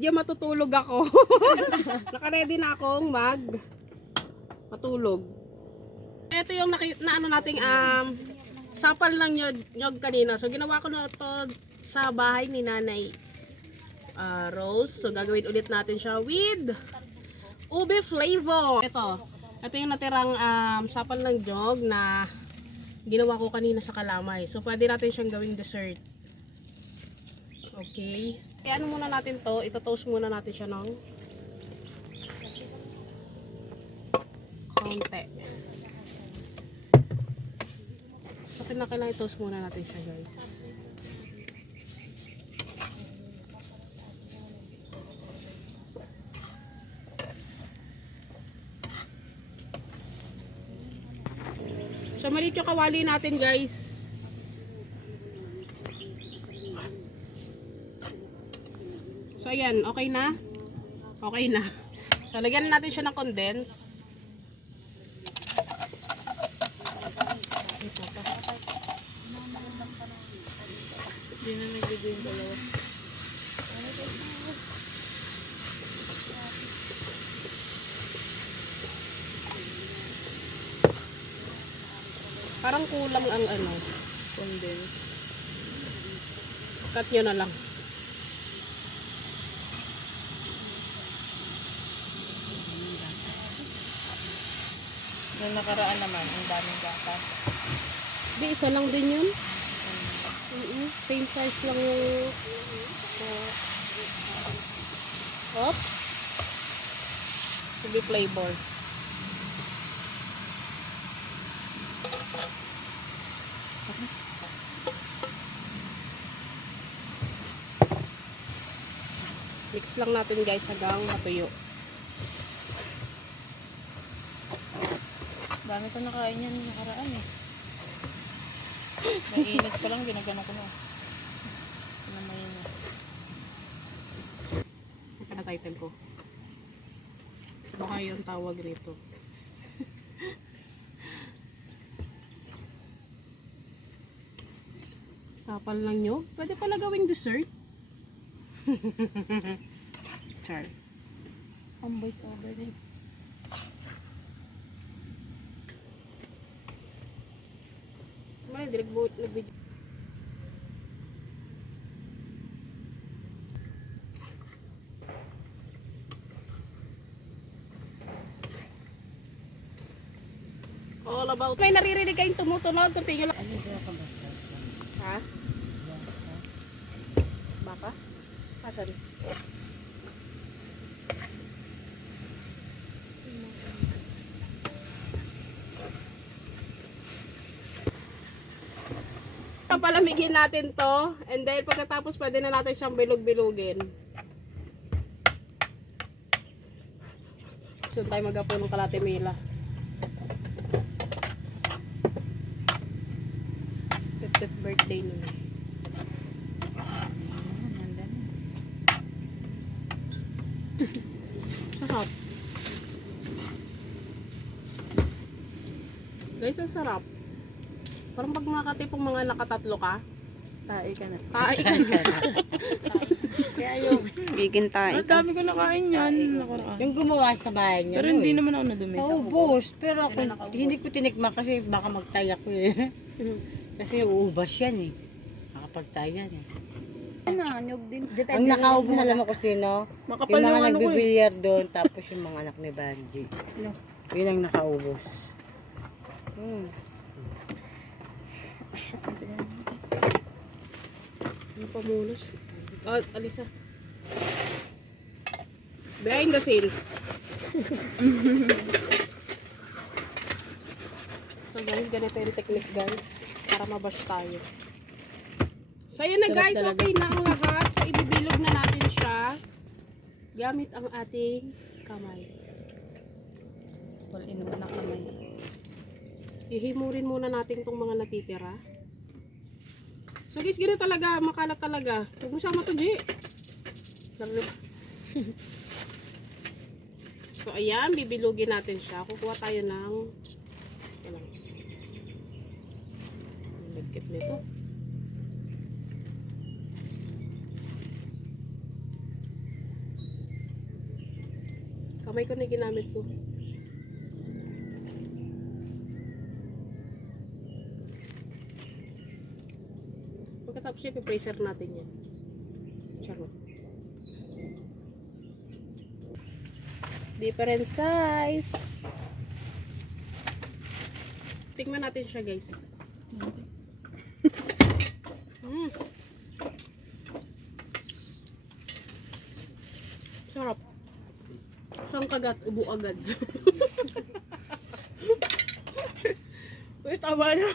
Diyan matutulog ako. Naka-ready na akong mag matulog. Ito yung naki, na ano nating um, sapal ng nyog, nyog kanina. So ginawa ko na to sa bahay ni Nanay ah, Rose. So gagawin ulit natin siya with ube flavor. Ito. Ito yung natirang um, sapal ng jog na ginawa ko kanina sa kalamay. So pwede natin siyang gawing dessert. Okay. Kaya ano muna natin to, ito-toast muna natin siya ng konti. So kinakailangan i-toast muna natin siya guys. So maliit yung kawali natin guys. So ayan, okay na? Okay na. So lagyan natin siya ng condense. Parang kulang ang ano. Condense. Cut nyo na lang. Yung nakaraan naman, ang daming gatas. Di, isa lang din yun. Mm Same size lang yung... Oops. To be flavor. Mix lang natin guys hanggang matuyo. Dami ko nakain yan nakaraan eh. Mainit pa lang, ginagano ko na. Pinamayin na. Ito na title ko. Baka yung tawag rito. Sapal lang nyo. Pwede pala gawing dessert. Char. Ang voice over din. May direct boat na video. All about. May naririnig kayong tumutunog. Continue lang. Ha? Baka? Asan? Papalamigin natin to. And then pagkatapos pwede na natin siyang bilog-bilugin. So tayo magapo ng kalatimila. 50th birthday nila. Sarap. Guys, ang sarap. Parang pag mga katipong mga nakatatlo ka, Tae ka na. tayo ka na. Kaya yung... Giging tayo. Ang dami ko nakain yan. Nakaraan. Yung gumawa sa bahay niya. Pero hindi eh. naman ako nadumi. Naubos. Pero ako, hindi ko tinikma kasi baka magtaya ko eh. kasi uubas yan eh. Makapagtaya yan eh. Ano, nyog din. Ang nakaubos alam mo ko sino? Makapal Yung mga yung ano ko eh. nagbibilyar doon tapos yung mga anak ni Banji. No. Yun ang nakaubos. Hmm. Ano pa mulos? Oh, Alisa. Behind the scenes. so guys, ganito yung technique guys. Para mabash tayo. So yun na guys, okay na ang lahat. So ibibilog na natin siya. Gamit ang ating kamay. Wala inuman na kamay. Ihimurin muna natin tong mga natitira. So guys, ganito talaga, makalat talaga. Huwag mo sama to, G. So ayan, bibilugin natin siya. Kukuha tayo ng Ayan. Lagkit nito. Kamay ko na ginamit ko. Yun, i-bracer natin yan. Charot. Different size. Tingnan natin siya guys. Mm. Sarap. Saan kagat? Ubo agad. Uy, tama na.